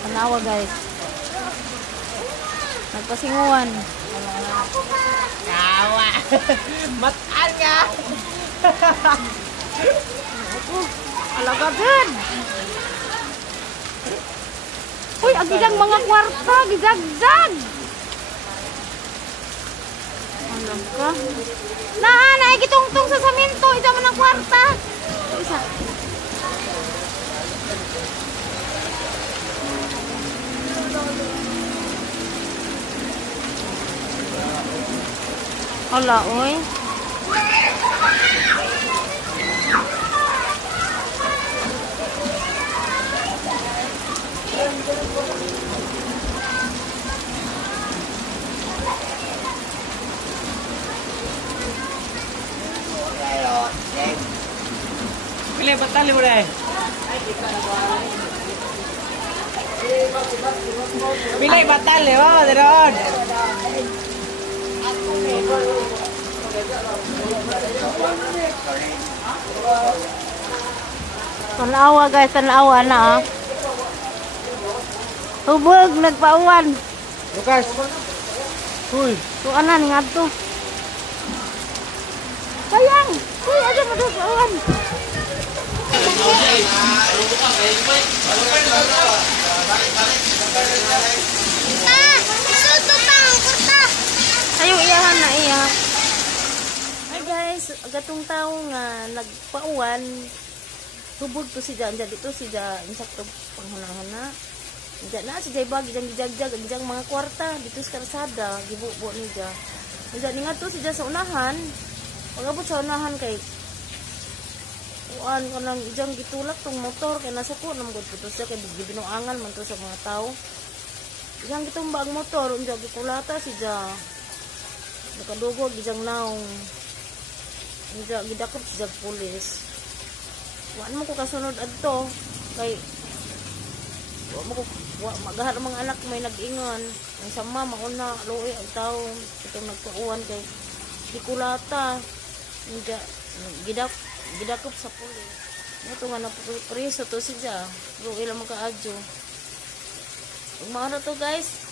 Tanawa guys. Nagpasinguan. Kawa. Mataan ka. Alagagan. Uy, agidang mga kwarta, gidagdag. Ano ka? Naanay, gitungtong sa saminto, ito man ang kwarta. Isa. Ala, oy. Pilih batal ni boleh. Pilih batal ni, wow, Deron. Tanawa guys, tanawa na. Hubog, nagpauwan. Lukas. Huy. Tuanan nga to. Sayang. Uy, aja mo doon pauwan. Ayaw iyahan na iya. Hi guys, agatong tao nga nagpauwan. Hubog to si Jan, jadi to si Jan insakto panghana-hana. Diyan na si Jay bag, gijagjag, gijang mga kwarta dito sa karsada, gibubo ni Jan. Diyan nga to si Jan sa unahan. Pagabot sa unahan kay kuan kanang ijang gitulak tong motor kay nasuko nang gud putos siya kay binuangan man to sa mga tao. Ijang gitumba ang motor, unja gikulata si Jan. Nakadugog gijang naong. Unja gidakop si Jan pulis. Wa mo ko kasunod adto kay wa magahar mga anak may nag-ingon ang sama mauna luoy ang tao itong nagpauwan kay gikulata nga gidakop sa pulis ito nga na preso to siya luoy lang makaadyo ug mao na to guys.